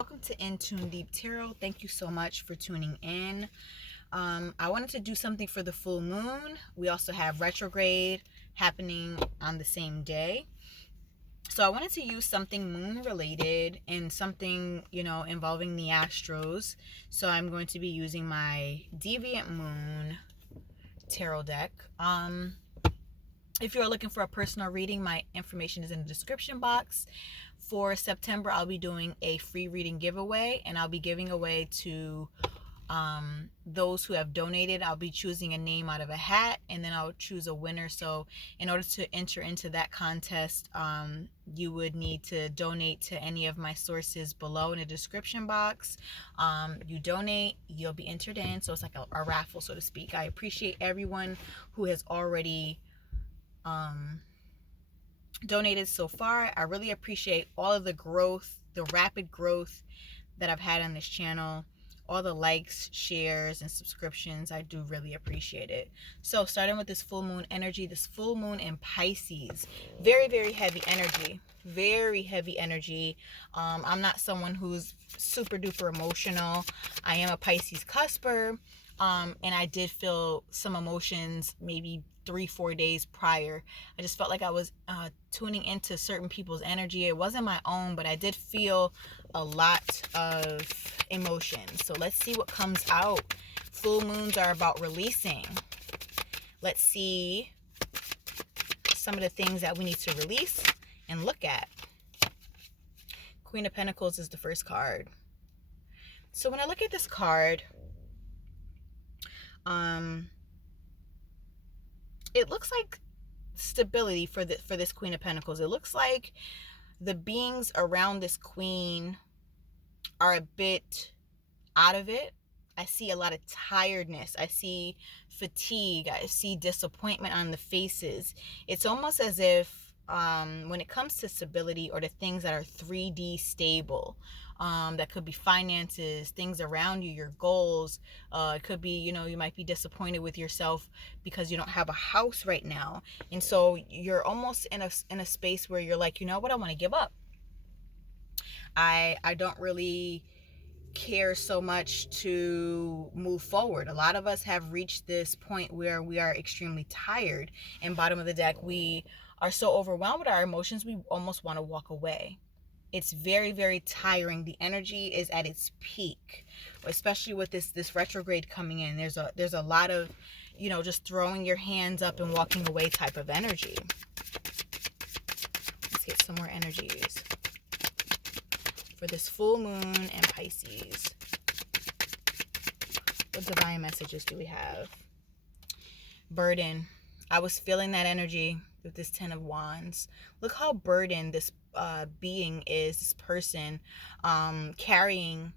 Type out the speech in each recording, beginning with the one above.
Welcome to InTuneDeep Tarot. Thank you so much for tuning in. I wanted to do something for the full moon. We also have retrograde happening on the same day. So I wanted to use something moon related and something, involving the Astros. So I'm going to be using my Deviant Moon tarot deck. If you're looking for a personal reading, my information is in the description box. For September, I'll be doing a free reading giveaway, and I'll be giving away to those who have donated. I'll be choosing a name out of a hat, and then I'll choose a winner. So in order to enter into that contest, you would need to donate to any of my sources below in the description box. You donate, you'll be entered in. So it's like a raffle, so to speak. I appreciate everyone who has already donated so far. I really appreciate all of the growth, the rapid growth that I've had on this channel, all the likes, shares, and subscriptions. I do really appreciate it. So starting with this full moon energy, this full moon in Pisces, very, very heavy energy, very heavy energy. I'm not someone who's super duper emotional. I am a Pisces cusper. And I did feel some emotions maybe 3-4 days prior. I just felt like I was tuning into certain people's energy. It wasn't my own, but I did feel a lot of emotions. So let's see what comes out. Full moons are about releasing. Let's see some of the things that we need to release and look at. Queen of Pentacles is the first card. So when I look at this card, it looks like stability for this Queen of Pentacles. It looks like the beings around this queen are a bit out of it. I see a lot of tiredness. I see fatigue. I see disappointment on the faces. It's almost as if when it comes to stability or the things that are 3D stable, that could be finances, things around you, your goals. It could be, you might be disappointed with yourself because you don't have a house right now. And so you're almost in a space where you're like, you know what, I want to give up. I don't really care so much to move forward. A lot of us have reached this point where we are extremely tired. And bottom of the deck, we are so overwhelmed with our emotions, we almost want to walk away. It's very, very tiring. The energy is at its peak, especially with this retrograde coming in. There's a lot of, just throwing your hands up and walking away type of energy. Let's get some more energies for this full moon in Pisces. What divine messages do we have? Burden. I was feeling that energy with this 10 of Wands. Look how burdened this being is, this person, carrying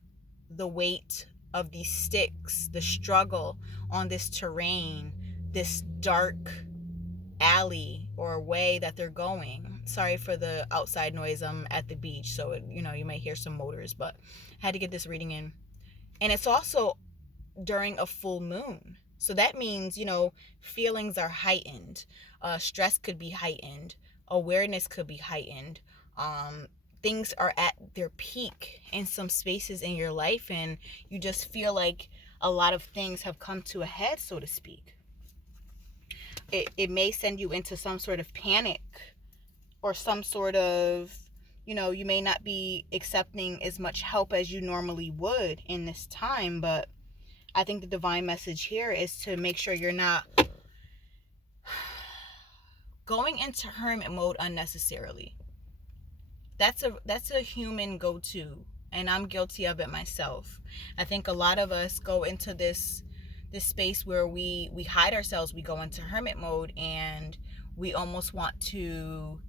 the weight of these sticks, the struggle on this terrain, this dark alley or way that they're going. Sorry for the outside noise. I'm at the beach, so you may hear some motors, but I had to get this reading in. And it's also during a full moon. So that means, feelings are heightened. Stress could be heightened. Awareness could be heightened. Things are at their peak in some spaces in your life, and you just feel like a lot of things have come to a head, so to speak. It may send you into some sort of panic or some sort of, you may not be accepting as much help as you normally would in this time, but I think the divine message here is to make sure you're not going into hermit mode unnecessarily. That's a human go-to, and I'm guilty of it myself. I think a lot of us go into this space where we hide ourselves. We go into hermit mode, and we almost want to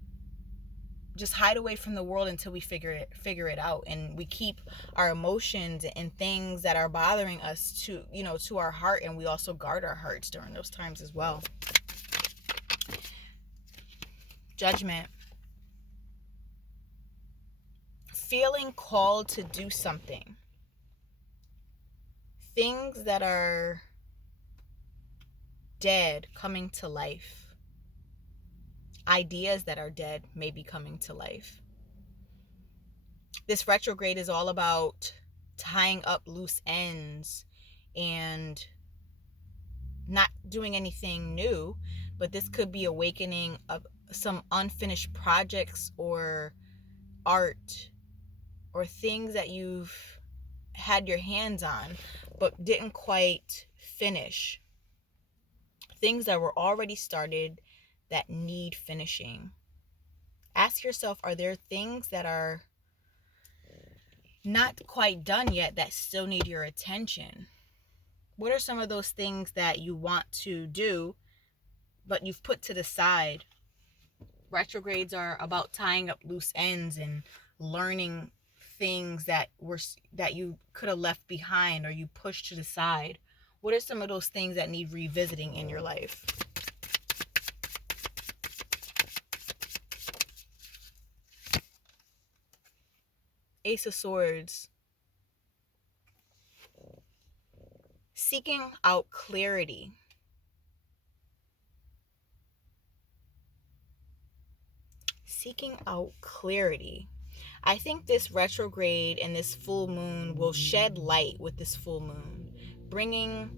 just hide away from the world until we figure it out, and we keep our emotions and things that are bothering us to our heart, and we also guard our hearts during those times as well. Judgment. Feeling called to do something. Things that are dead coming to life. Ideas that are dead may be coming to life. This retrograde is all about tying up loose ends and not doing anything new, but this could be awakening of some unfinished projects or art or things that you've had your hands on but didn't quite finish. Things that were already started that need finishing. Ask yourself, are there things that are not quite done yet that still need your attention? What are some of those things that you want to do but you've put to the side? Retrogrades are about tying up loose ends and learning things that you could have left behind or you pushed to the side. What are some of those things that need revisiting in your life? Ace of Swords. Seeking out clarity. Seeking out clarity. I think this retrograde and this full moon will shed light with this full moon, bringing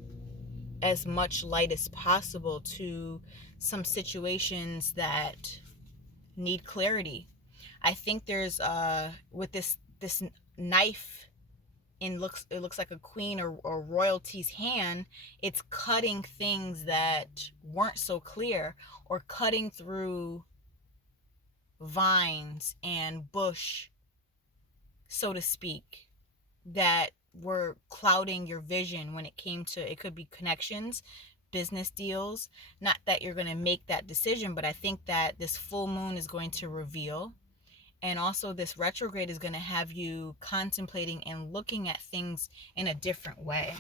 as much light as possible to some situations that need clarity. I think there's with this knife, it looks like a queen or royalty's hand. It's cutting things that weren't so clear, or cutting through vines and bush, so to speak, that were clouding your vision when it came to, it could be connections, business deals. Not that you're going to make that decision, but I think that this full moon is going to reveal. And also this retrograde is going to have you contemplating and looking at things in a different way.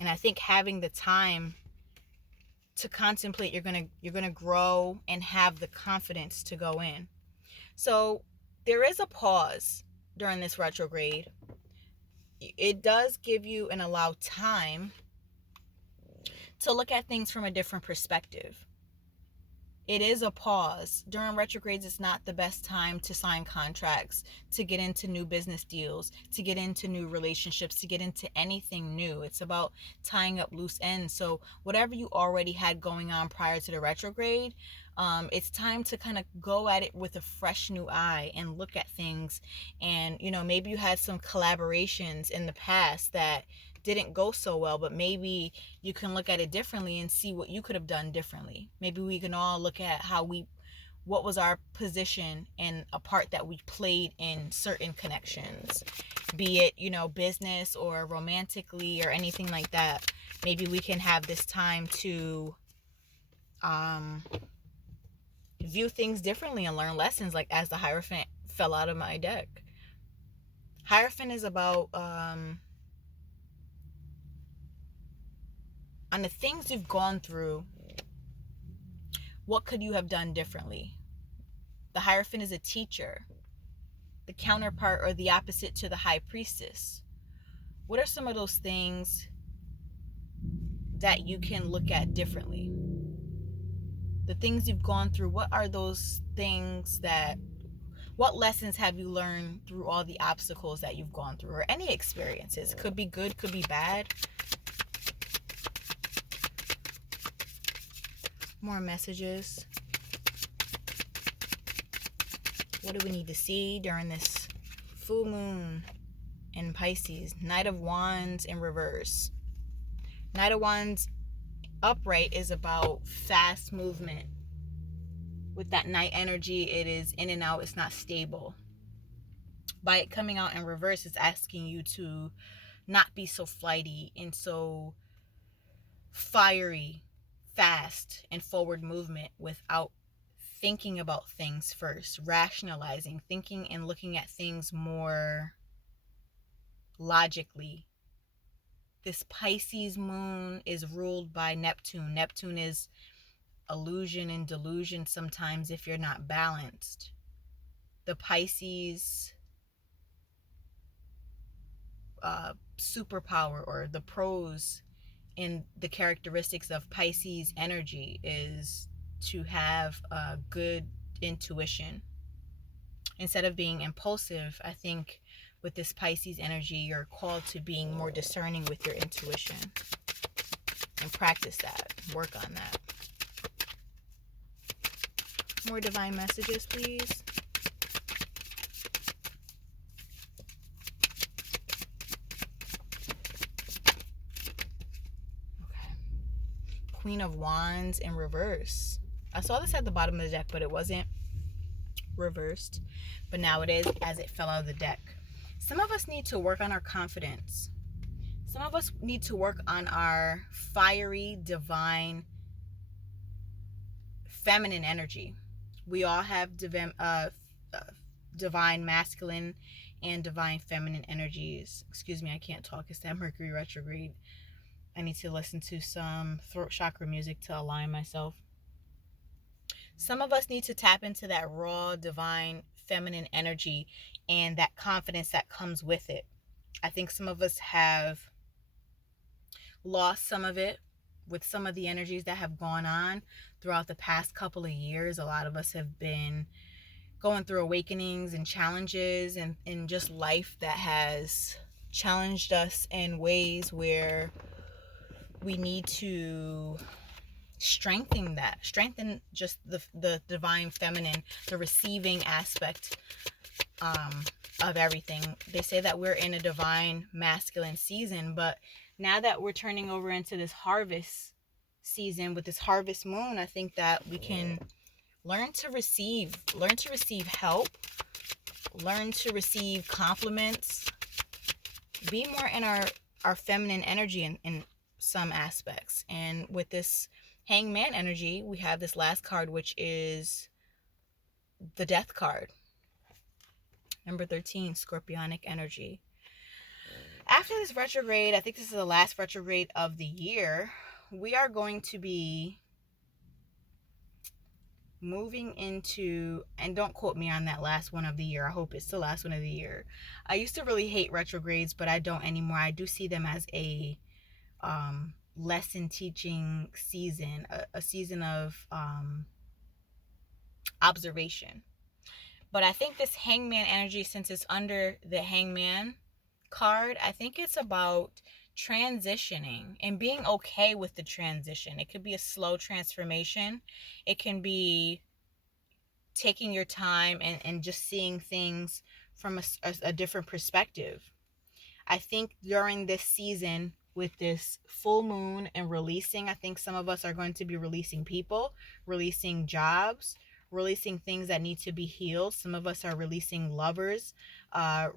And I think having the time to contemplate, you're going to grow and have the confidence to go in. So there is a pause during this retrograde. It does give you and allow time to look at things from a different perspective. It is a pause. During retrogrades, it's not the best time to sign contracts, to get into new business deals, to get into new relationships, to get into anything new. It's about tying up loose ends. So whatever you already had going on prior to the retrograde, it's time to kind of go at it with a fresh new eye and look at things. And, maybe you had some collaborations in the past that didn't go so well, but maybe you can look at it differently and see what you could have done differently. Maybe we can all look at what was our position and a part that we played in certain connections, be it, business or romantically or anything like that. Maybe we can have this time to view things differently and learn lessons, like as the Hierophant fell out of my deck. Hierophant is about on the things you've gone through, what could you have done differently? The Hierophant is a teacher, the counterpart or the opposite to the High Priestess. What are some of those things that you can look at differently? The things you've gone through, what are those things what lessons have you learned through all the obstacles that you've gone through, or any experiences? Could be good, could be bad. More messages. What do we need to see during this full moon in Pisces? Knight of Wands in reverse. Knight of Wands upright is about fast movement. With that Knight energy, it is in and out. It's not stable. By it coming out in reverse, it's asking you to not be so flighty and so fiery, fast, and forward movement without thinking about things first, rationalizing, thinking and looking at things more logically. This Pisces moon is ruled by Neptune. Neptune is illusion and delusion sometimes if you're not balanced. The Pisces superpower, or the pros in the characteristics of Pisces energy, is to have a good intuition. Instead of being impulsive, I think with this Pisces energy, you're called to being more discerning with your intuition. And practice that. Work on that. More divine messages, please. Okay. Queen of Wands in reverse. I saw this at the bottom of the deck, but it wasn't reversed. But now it is, as it fell out of the deck. Some of us need to work on our confidence. Some of us need to work on our fiery, divine, feminine energy. We all have divine masculine and divine feminine energies. Excuse me, I can't talk. It's that Mercury retrograde. I need to listen to some throat chakra music to align myself. Some of us need to tap into that raw, divine, feminine energy and that confidence that comes with it. I think some of us have lost some of it with some of the energies that have gone on throughout the past couple of years. A lot of us have been going through awakenings and challenges and just life that has challenged us in ways where we need to strengthen just the divine feminine, the receiving aspect of everything. They say that we're in a divine masculine season, but now that we're turning over into this harvest season with this harvest moon, I think that we can learn to receive help, learn to receive compliments, be more in our feminine energy in some aspects. And with this Hangman energy, we have this last card, which is the Death card. Number 13, Scorpionic energy. After this retrograde, I think this is the last retrograde of the year, we are going to be moving into, and don't quote me on that last one of the year. I hope it's the last one of the year. I used to really hate retrogrades, but I don't anymore. I do see them as a lesson teaching season, a season of observation. But I think this Hangman energy, since it's under the Hangman card, I think it's about transitioning and being okay with the transition. It could be a slow transformation. It can be taking your time and just seeing things from a different perspective. I think during this season, with this full moon and releasing, I think some of us are going to be releasing people, releasing jobs, releasing things that need to be healed. Some of us are releasing lovers,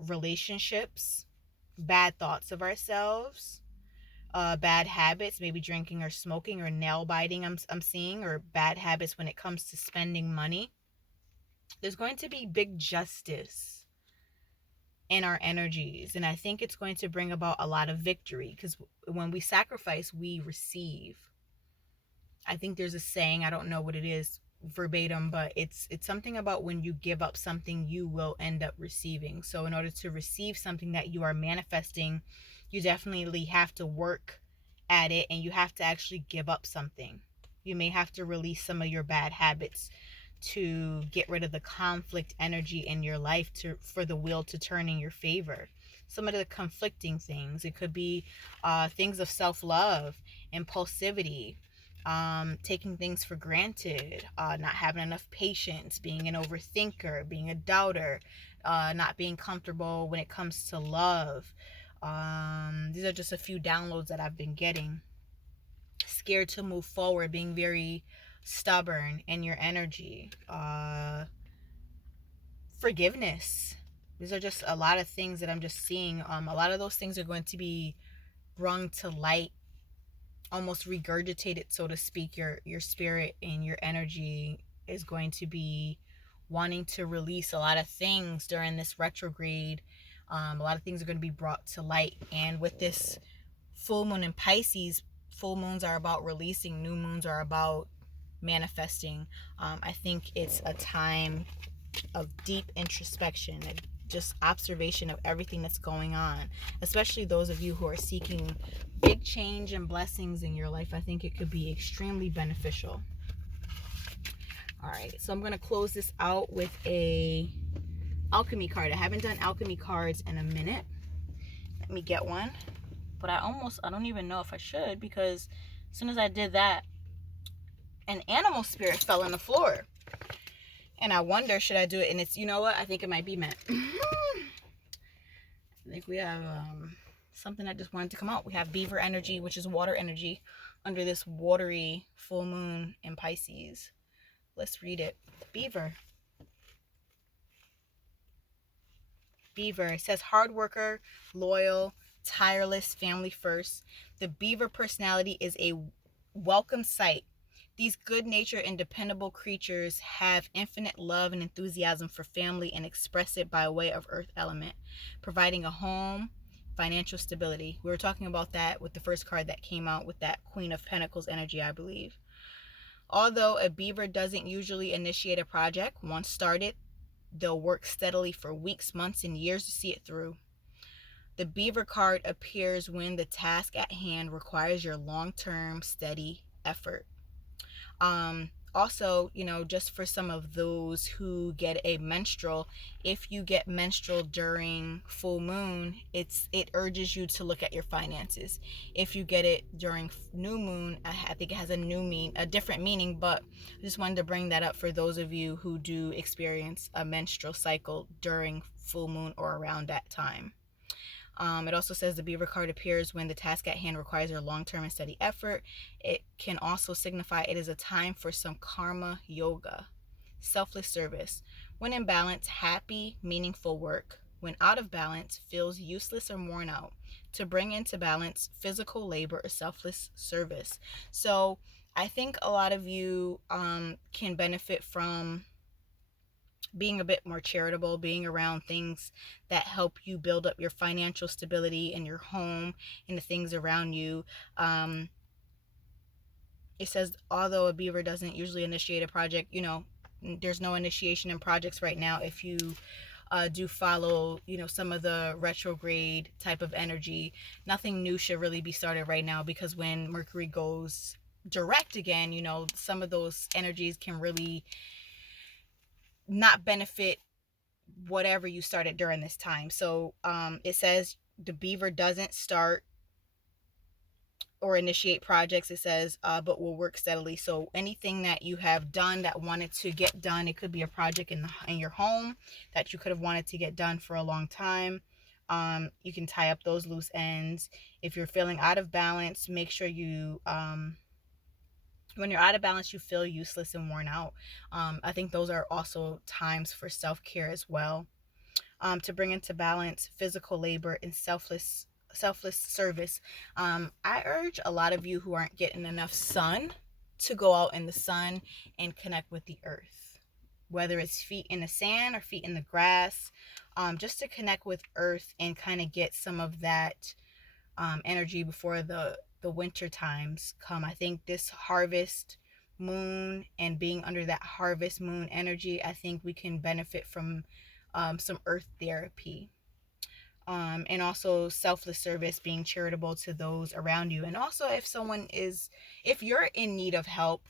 relationships, bad thoughts of ourselves, bad habits, maybe drinking or smoking or nail biting I'm seeing, or bad habits when it comes to spending money. There's going to be big justice in our energies, and I think it's going to bring about a lot of victory, because when we sacrifice, we receive. I think there's a saying, I don't know what it is verbatim, but it's something about when you give up something, you will end up receiving. So in order to receive something that you are manifesting, you definitely have to work at it, and you have to actually give up something. You may have to release some of your bad habits to get rid of the conflict energy in your life, for the wheel to turn in your favor. Some of the conflicting things, it could be things of self-love, impulsivity, taking things for granted, not having enough patience, being an overthinker, being a doubter, not being comfortable when it comes to love. These are just a few downloads that I've been getting. Scared to move forward, being very stubborn in your energy. Forgiveness. These are just a lot of things that I'm just seeing. A lot of those things are going to be brung to light, almost regurgitated, so to speak. Your spirit and your energy is going to be wanting to release a lot of things during this retrograde. A lot of things are going to be brought to light. And with this full moon in Pisces, full moons are about releasing, new moons are about manifesting. I think it's a time of deep introspection and just observation of everything that's going on, especially those of you who are seeking big change and blessings in your life. I think it could be extremely beneficial. All right, so I'm going to close this out with a alchemy card. I haven't done alchemy cards in a minute. Let me get one. But I don't even know if I should, because as soon as I did that, an animal spirit fell on the floor. And I wonder, should I do it? And it's, you know what? I think it might be meant. I think we have something that just wanted to come out. We have beaver energy, which is water energy, under this watery full moon in Pisces. Let's read it. Beaver. Beaver. It says hard worker, loyal, tireless, family first. The beaver personality is a welcome sight. These good-natured and dependable creatures have infinite love and enthusiasm for family and express it by way of earth element, providing a home, financial stability. We were talking about that with the first card that came out with that Queen of Pentacles energy, I believe. Although a beaver doesn't usually initiate a project, once started, they'll work steadily for weeks, months, and years to see it through. The beaver card appears when the task at hand requires your long-term, steady effort. Also, just for some of those who get a menstrual, if you get menstrual during full moon, it urges you to look at your finances. If you get it during new moon, I think it has a different meaning, but I just wanted to bring that up for those of you who do experience a menstrual cycle during full moon or around that time. It also says the beaver card appears when the task at hand requires a long-term and steady effort. It can also signify it is a time for some karma yoga. Selfless service. When in balance, happy, meaningful work. When out of balance, feels useless or worn out. To bring into balance, physical labor or selfless service. So I think a lot of you can benefit from being a bit more charitable, being around things that help you build up your financial stability in your home and the things around you. It says, although a beaver doesn't usually initiate a project, there's no initiation in projects right now. If you do follow, some of the retrograde type of energy, nothing new should really be started right now, because when Mercury goes direct again, some of those energies can really not benefit whatever you started during this time. So it says the beaver doesn't start or initiate projects. It says but will work steadily. So anything that you have done that wanted to get done, it could be a project in your home that you could have wanted to get done for a long time. You can tie up those loose ends. If you're feeling out of balance, make sure you when you're out of balance, you feel useless and worn out. I think those are also times for self-care as well. To bring into balance physical labor and selfless service. I urge a lot of you who aren't getting enough sun to go out in the sun and connect with the earth, whether it's feet in the sand or feet in the grass, just to connect with earth and kind of get some of that energy before the winter times come. I think this harvest moon and being under that harvest moon energy, I think we can benefit from some earth therapy. And also selfless service, being charitable to those around you. And also if you're in need of help,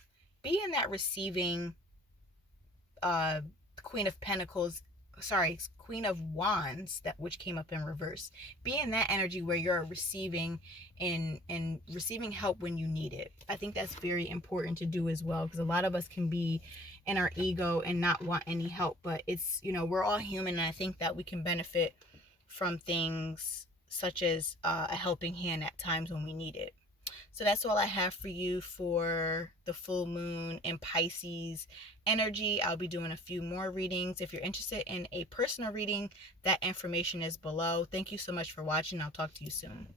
be in that receiving Queen of Wands, which came up in reverse. Be in that energy where you're receiving and receiving help when you need it. I think that's very important to do as well, because a lot of us can be in our ego and not want any help, but it's, we're all human, and I think that we can benefit from things such as a helping hand at times when we need it. So that's all I have for you for the full moon in Pisces energy. I'll be doing a few more readings. If you're interested in a personal reading, that information is below. Thank you so much for watching. I'll talk to you soon.